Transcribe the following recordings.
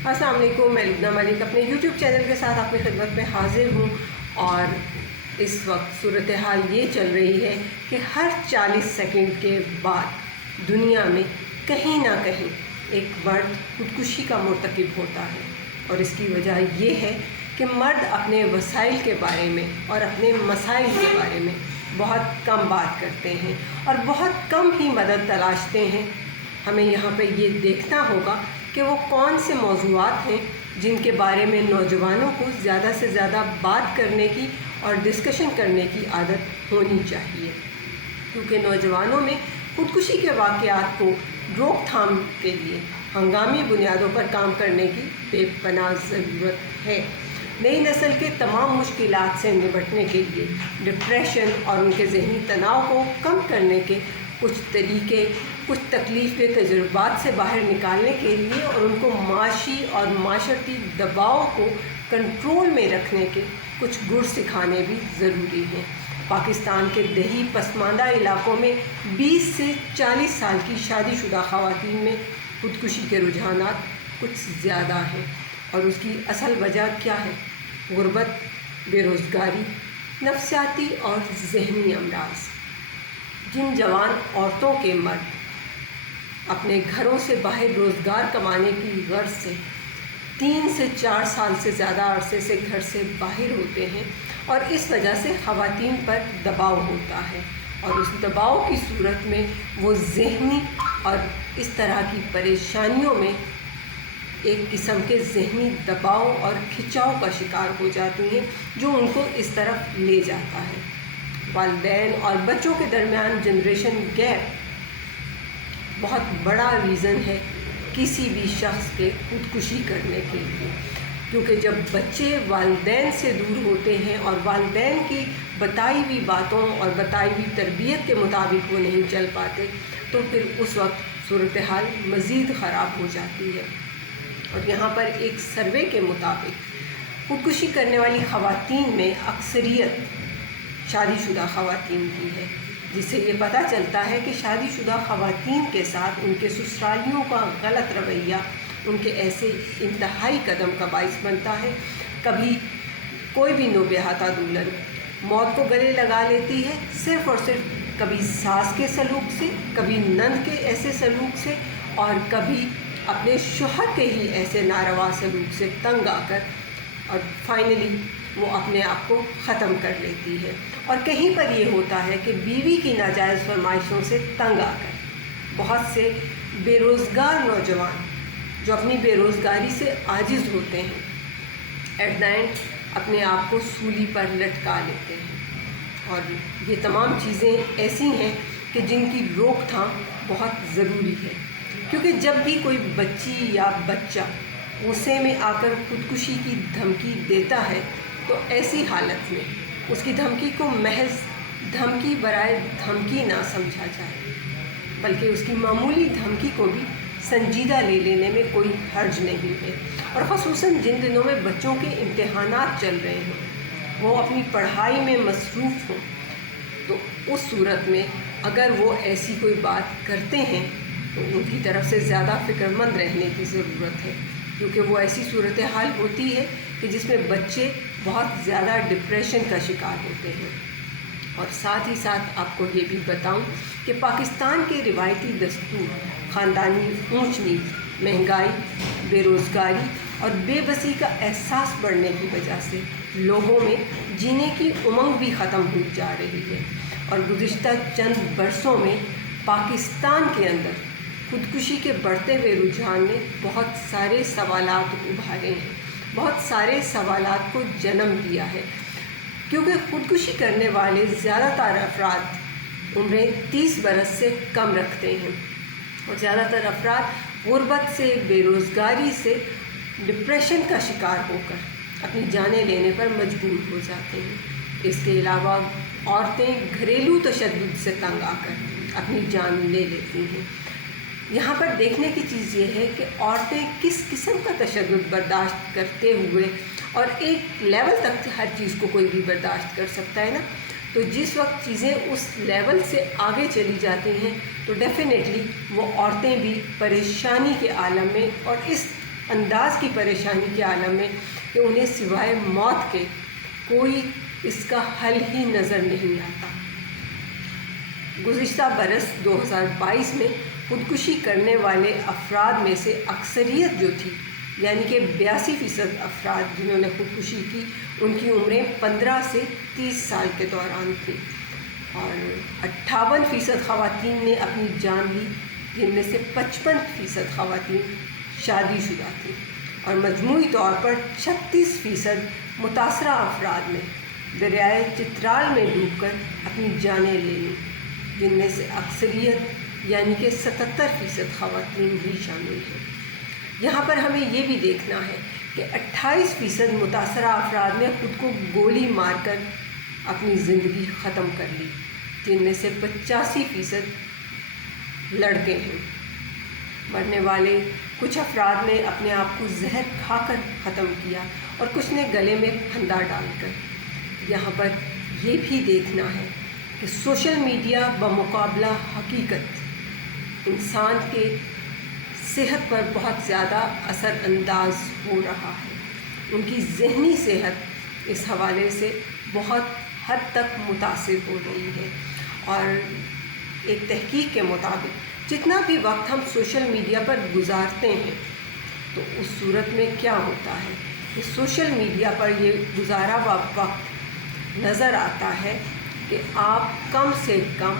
السلام علیکم، میں لبنہ ملک اپنے یوٹیوب چینل کے ساتھ آپ کی خدمت میں حاضر ہوں۔ اور اس وقت صورتحال یہ چل رہی ہے کہ ہر 40 سیکنڈ کے بعد دنیا میں کہیں نہ کہیں ایک مرد خودکشی کا مرتکب ہوتا ہے، اور اس کی وجہ یہ ہے کہ مرد اپنے وسائل کے بارے میں اور اپنے مسائل کے بارے میں بہت کم بات کرتے ہیں اور بہت کم ہی مدد تلاشتے ہیں۔ ہمیں یہاں پہ یہ دیکھنا ہوگا کہ وہ کون سے موضوعات ہیں جن کے بارے میں نوجوانوں کو زیادہ سے زیادہ بات کرنے کی اور ڈسکشن کرنے کی عادت ہونی چاہیے، کیونکہ نوجوانوں میں خودکشی کے واقعات کو روک تھام کے لیے ہنگامی بنیادوں پر کام کرنے کی بے پناہ ضرورت ہے۔ نئی نسل کے تمام مشکلات سے نمٹنے کے لیے ڈپریشن اور ان کے ذہنی تناؤ کو کم کرنے کے کچھ طریقے، کچھ تکلیف کے تجربات سے باہر نکالنے کے لیے اور ان کو معاشی اور معاشرتی دباؤ کو کنٹرول میں رکھنے کے کچھ گر سکھانے بھی ضروری ہیں۔ پاکستان کے دیہی پسماندہ علاقوں میں 20 سے 40 سال کی شادی شدہ خواتین میں خودکشی کے رجحانات کچھ زیادہ ہیں، اور اس کی اصل وجہ کیا ہے؟ غربت، بے روزگاری، نفسیاتی اور ذہنی امراض۔ جن جوان عورتوں کے مرد اپنے گھروں سے باہر روزگار کمانے کی غرض سے 3 سے 4 سال سے زیادہ عرصے سے گھر سے باہر ہوتے ہیں، اور اس وجہ سے خواتین پر دباؤ ہوتا ہے، اور اس دباؤ کی صورت میں وہ ذہنی اور اس طرح کی پریشانیوں میں ایک قسم کے ذہنی دباؤ اور کھنچاؤ کا شکار ہو جاتی ہیں، جو ان کو اس طرف لے جاتا ہے۔ والدین اور بچوں کے درمیان جنریشن گیپ بہت بڑا ریزن ہے کسی بھی شخص کے خودکشی کرنے کے لیے، کیونکہ جب بچے والدین سے دور ہوتے ہیں اور والدین کی بتائی ہوئی باتوں اور بتائی ہوئی تربیت کے مطابق وہ نہیں چل پاتے، تو پھر اس وقت صورتحال مزید خراب ہو جاتی ہے۔ اور یہاں پر ایک سروے کے مطابق خودکشی کرنے والی خواتین میں اکثریت شادی شدہ خواتین کی ہے، جس سے یہ پتہ چلتا ہے کہ شادی شدہ خواتین کے ساتھ ان کے سسرالیوں کا غلط رویہ ان کے ایسے انتہائی قدم کا باعث بنتا ہے۔ کبھی کوئی بھی نوبے ہاتھا دلہن موت کو گلے لگا لیتی ہے، صرف اور صرف کبھی ساس کے سلوک سے، کبھی نند کے ایسے سلوک سے، اور کبھی اپنے شوہر کے ہی ایسے ناروا سلوک سے تنگ آ کر، اور فائنلی وہ اپنے آپ کو ختم کر لیتی ہے۔ اور کہیں پر یہ ہوتا ہے کہ بیوی کی ناجائز فرمائشوں سے تنگ آ کر بہت سے بے روزگار نوجوان جو اپنی بے روزگاری سے عاجز ہوتے ہیں، ایٹ دا اینڈ اپنے آپ کو سولی پر لٹکا لیتے ہیں۔ اور یہ تمام چیزیں ایسی ہیں کہ جن کی روک تھام بہت ضروری ہے، کیونکہ جب بھی کوئی بچی یا بچہ غصے میں آ کر خودکشی کی دھمکی دیتا ہے، تو ایسی حالت میں اس کی دھمکی کو محض دھمکی برائے دھمکی نہ سمجھا جائے، بلکہ اس کی معمولی دھمکی کو بھی سنجیدہ لے لینے میں کوئی حرج نہیں ہے۔ اور خصوصاً جن دنوں میں بچوں کے امتحانات چل رہے ہوں، وہ اپنی پڑھائی میں مصروف ہوں، تو اس صورت میں اگر وہ ایسی کوئی بات کرتے ہیں تو ان کی طرف سے زیادہ فکر مند رہنے کی ضرورت ہے، کیونکہ وہ ایسی صورتحال ہوتی ہے کہ جس میں بچے بہت زیادہ ڈپریشن کا شکار ہوتے ہیں۔ اور ساتھ ہی ساتھ آپ کو یہ بھی بتاؤں کہ پاکستان کے روایتی دستور خاندانی اونچ نیچ، مہنگائی، بے روزگاری اور بے بسی کا احساس بڑھنے کی وجہ سے لوگوں میں جینے کی امنگ بھی ختم ہو جا رہی ہے، اور گزشتہ چند برسوں میں پاکستان کے اندر خودکشی کے بڑھتے ہوئے رجحان نے بہت سارے سوالات ابھارے ہیں، بہت سارے سوالات کو جنم دیا ہے، کیونکہ خودکشی کرنے والے زیادہ تر افراد عمریں 30 برس سے کم رکھتے ہیں، اور زیادہ تر افراد غربت سے، بے روزگاری سے، ڈپریشن کا شکار ہو کر اپنی جانیں لینے پر مجبور ہو جاتے ہیں۔ اس کے علاوہ عورتیں گھریلو تشدد سے تنگ آ کر اپنی جان لے لیتی ہیں۔ یہاں پر دیکھنے کی چیز یہ ہے کہ عورتیں کس قسم کا تشدد برداشت کرتے ہوئے، اور ایک لیول تک ہر چیز کو کوئی بھی برداشت کر سکتا ہے نا، تو جس وقت چیزیں اس لیول سے آگے چلی جاتی ہیں تو ڈیفینیٹلی وہ عورتیں بھی پریشانی کے عالم میں اور اس انداز کی پریشانی کے عالم میں کہ انہیں سوائے موت کے کوئی اس کا حل ہی نظر نہیں آتا۔ گزشتہ برس 2022 میں خودکشی کرنے والے افراد میں سے اکثریت جو تھی، یعنی کہ 82% افراد جنہوں نے خودکشی کی، ان کی عمریں 15 سے 30 سال کے دوران تھیں، اور 58% خواتین نے اپنی جان لی، جن میں سے 55% خواتین شادی شدہ تھیں، اور مجموعی طور پر 36% متاثرہ افراد نے دریائے چترال میں ڈوب کر اپنی جانیں لے لیں، جن میں سے اکثریت یعنی کہ 77% خواتین بھی شامل ہیں۔ یہاں پر ہمیں یہ بھی دیکھنا ہے کہ 28% متاثرہ افراد نے خود کو گولی مار کر اپنی زندگی ختم کر لی، جن میں سے 85% لڑکے ہیں۔ مرنے والے کچھ افراد نے اپنے آپ کو زہر کھا کر ختم کیا، اور کچھ نے گلے میں پھندا ڈال کر۔ یہاں پر یہ بھی دیکھنا ہے کہ سوشل میڈیا بمقابلہ حقیقت انسان کے صحت پر بہت زیادہ اثر انداز ہو رہا ہے۔ ان کی ذہنی صحت اس حوالے سے بہت حد تک متاثر ہو رہی ہے، اور ایک تحقیق کے مطابق جتنا بھی وقت ہم سوشل میڈیا پر گزارتے ہیں، تو اس صورت میں کیا ہوتا ہے کہ سوشل میڈیا پر یہ گزارا ہوا وقت نظر آتا ہے کہ آپ کم سے کم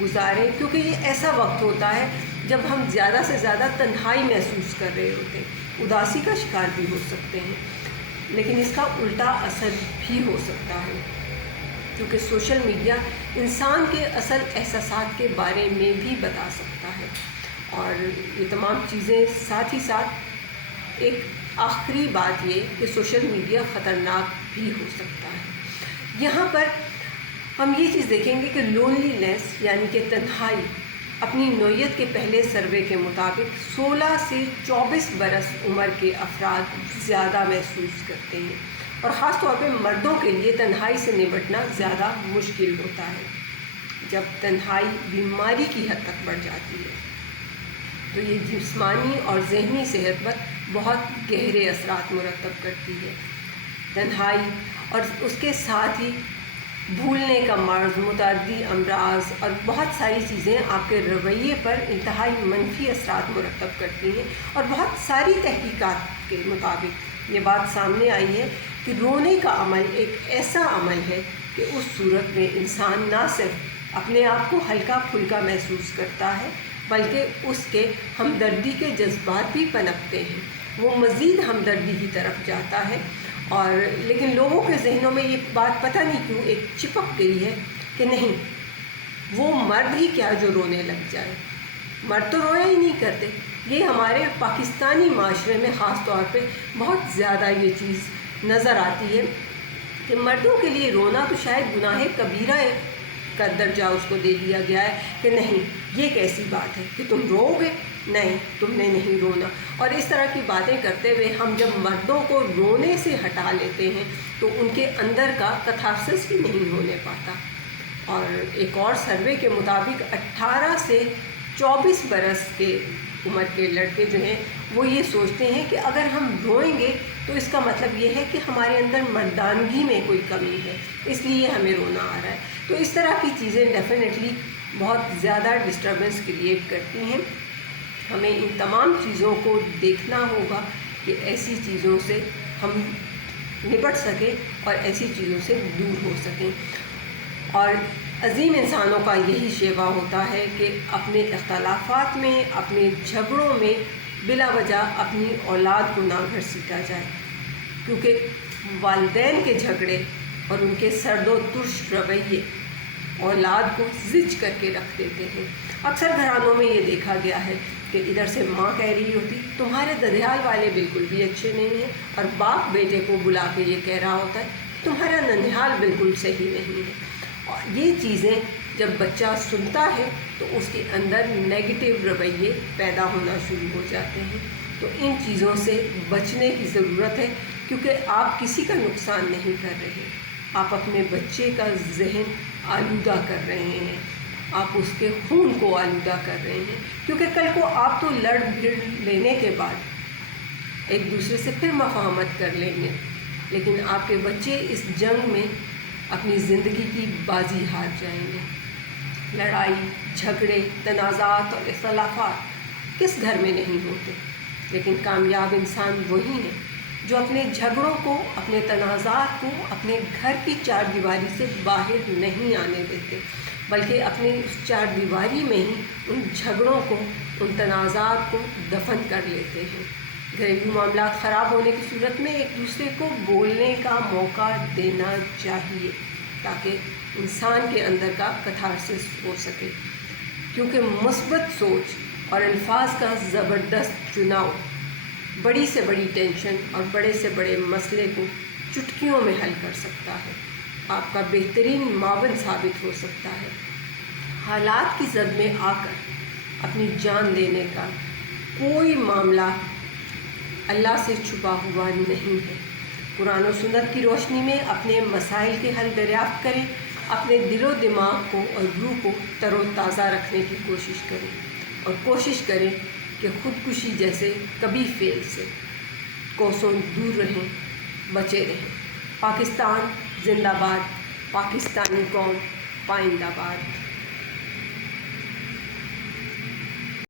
گزاریں، کیونکہ یہ ایسا وقت ہوتا ہے جب ہم زیادہ سے زیادہ تنہائی محسوس کر رہے ہوتے ہیں، اداسی کا شکار بھی ہو سکتے ہیں، لیکن اس کا الٹا اثر بھی ہو سکتا ہے، کیونکہ سوشل میڈیا انسان کے اصل احساسات کے بارے میں بھی بتا سکتا ہے۔ اور یہ تمام چیزیں ساتھ ہی ساتھ ایک آخری بات یہ کہ سوشل میڈیا خطرناک بھی ہو سکتا ہے۔ یہاں پر ہم یہ چیز دیکھیں گے کہ لونلی نیس یعنی کہ تنہائی اپنی نوعیت کے پہلے سروے کے مطابق 16 سے 24 برس عمر کے افراد زیادہ محسوس کرتے ہیں، اور خاص طور پہ مردوں کے لیے تنہائی سے نمٹنا زیادہ مشکل ہوتا ہے۔ جب تنہائی بیماری کی حد تک بڑھ جاتی ہے تو یہ جسمانی اور ذہنی صحت پر بہت گہرے اثرات مرتب کرتی ہے۔ تنہائی اور اس کے ساتھ ہی بھولنے کا مرض، متعدی امراض اور بہت ساری چیزیں آپ کے رویے پر انتہائی منفی اثرات مرتب کرتی ہیں، اور بہت ساری تحقیقات کے مطابق یہ بات سامنے آئی ہے کہ رونے کا عمل ایک ایسا عمل ہے کہ اس صورت میں انسان نہ صرف اپنے آپ کو ہلکا پھلکا محسوس کرتا ہے، بلکہ اس کے ہمدردی کے جذبات بھی پنپتے ہیں، وہ مزید ہمدردی کی طرف جاتا ہے۔ اور لیکن لوگوں کے ذہنوں میں یہ بات پتہ نہیں کیوں ایک چپک گئی ہے کہ نہیں، وہ مرد ہی کیا جو رونے لگ جائے، مرد تو رویا ہی نہیں کرتے۔ یہ ہمارے پاکستانی معاشرے میں خاص طور پہ بہت زیادہ یہ چیز نظر آتی ہے کہ مردوں کے لیے رونا تو شاید گناہ کبیرہ کا درجہ اس کو دے دیا گیا ہے کہ نہیں، یہ کیسی بات ہے کہ تم رو گے، نہیں تم نے نہیں رونا۔ اور اس طرح کی باتیں کرتے ہوئے ہم جب مردوں کو رونے سے ہٹا لیتے ہیں تو ان کے اندر کا کتھارسس ہی نہیں ہونے پاتا۔ اور ایک اور سروے کے مطابق 18 سے 24 برس کے عمر کے لڑکے جو ہیں وہ یہ سوچتے ہیں کہ اگر ہم روئیں گے تو اس کا مطلب یہ ہے کہ ہمارے اندر مردانگی میں کوئی کمی ہے، اس لیے ہمیں رونا آ رہا ہے۔ تو اس طرح کی چیزیں ڈیفینیٹلی بہت زیادہ ڈسٹربنس کریٹ کرتی ہیں۔ ہمیں ان تمام چیزوں کو دیکھنا ہوگا کہ ایسی چیزوں سے ہم نپٹ سکیں اور ایسی چیزوں سے دور ہو سکیں۔ اور عظیم انسانوں کا یہی شیوا ہوتا ہے کہ اپنے اختلافات میں، اپنے جھگڑوں میں بلا وجہ اپنی اولاد کو نہ گھسیٹا جائے، کیونکہ والدین کے جھگڑے اور ان کے سرد و ترش رویے اولاد کو زج کر کے رکھ دیتے ہیں۔ اکثر گھرانوں میں یہ دیکھا گیا ہے کہ ادھر سے ماں کہہ رہی ہوتی تمہارے ددھیال والے بالکل بھی اچھے نہیں ہیں، اور باپ بیٹے کو بلا کے یہ کہہ رہا ہوتا ہے تمہارا ننھیال بالکل صحیح نہیں ہے۔ اور یہ چیزیں جب بچہ سنتا ہے تو اس کے اندر نیگیٹو رویے پیدا ہونا شروع ہو جاتے ہیں۔ تو ان چیزوں سے بچنے کی ضرورت ہے، کیونکہ آپ کسی کا نقصان نہیں کر رہے، آپ اپنے بچے کا ذہن آلودہ کر رہے ہیں، آپ اس کے خون کو آلودہ کر رہے ہیں، کیونکہ کل کو آپ تو لڑ بھیڑ لینے کے بعد ایک دوسرے سے پھر مفاہمت کر لیں گے، لیکن آپ کے بچے اس جنگ میں اپنی زندگی کی بازی ہار جائیں گے۔ لڑائی، جھگڑے، تنازعات اور اختلافات کس گھر میں نہیں ہوتے، لیکن کامیاب انسان وہی ہے جو اپنے جھگڑوں کو، اپنے تنازعات کو اپنے گھر کی چار دیواری سے باہر نہیں آنے دیتے، بلکہ اپنے اس چار دیواری میں ہی ان جھگڑوں کو، ان تنازعات کو دفن کر لیتے ہیں۔ گھریلو معاملات خراب ہونے کی صورت میں ایک دوسرے کو بولنے کا موقع دینا چاہیے تاکہ انسان کے اندر کا کتھارسس ہو سکے، کیونکہ مثبت سوچ اور الفاظ کا زبردست چناؤ بڑی سے بڑی ٹینشن اور بڑے سے بڑے مسئلے کو چٹکیوں میں حل کر سکتا ہے، آپ کا بہترین معاون ثابت ہو سکتا ہے۔ حالات کی زد میں آ کر اپنی جان لینے کا کوئی معاملہ اللہ سے چھپا ہوا نہیں ہے۔ قرآن و سنت کی روشنی میں اپنے مسائل کے حل دریافت کریں، اپنے دل و دماغ کو اور روح کو تر و تازہ رکھنے کی کوشش کریں، اور کوشش کریں کہ خودکشی جیسے کبھی فعل سے کوسوں دور رہیں، بچے رہیں۔ پاکستان زندہ باد، پاکستانی قوم پائندہ باد۔